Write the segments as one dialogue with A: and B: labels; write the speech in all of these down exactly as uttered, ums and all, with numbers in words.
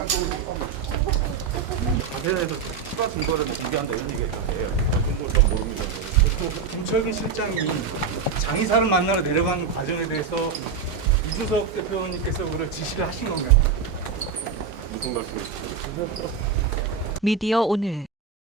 A: 자세에서 추가 증거를 공개한다 이런 얘기가 있던데요. 증거를 좀 모릅니다.
B: 김철기 실장이 장의사를 만나러 내려가는 과정에 대해서 이준석 대표님께서 그걸 지시를 하신 건가요?
A: 무슨 말씀이시죠?
C: 미디어 오늘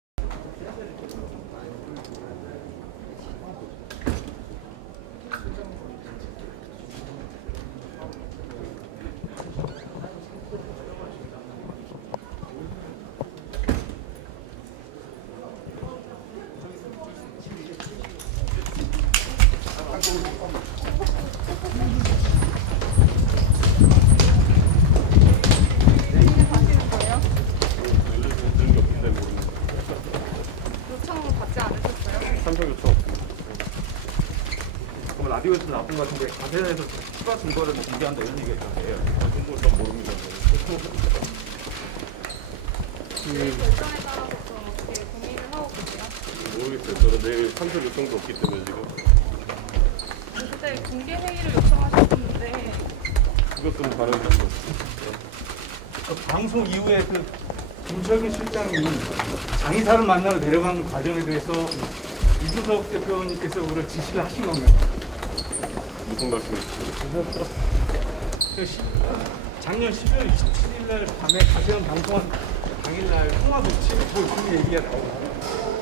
D: 요청 받지 않으셨어요?
A: 참석 요청 없습니다. 그럼 라디오에서 나쁜 것 같은데 자세에서 추가 증거를 공개한다 이런 얘기가 있던데요. 증거를 좀 모릅니다.
D: 내일 결정에 따라서 좀 어떻게 고민을 하고 계세요?
A: 모르겠어요. 저는 내일 참석 요청도 없기 때문에 지금
D: 그때 공개 회의를 요청하셨는데
A: 그것도 발언이 한 거.
B: 그 방송 이후에 그 김철기 실장이 장의사를 만나러 내려가는 과정에 대해서 이준석 대표님께서 그걸 지시를 하신 건가요?
A: 무슨 말씀이시죠?
B: 그 시- 작년 십이월 이십칠일 날 밤에 가세현 방송한 당일날 통화 조치 그 얘기가 나오고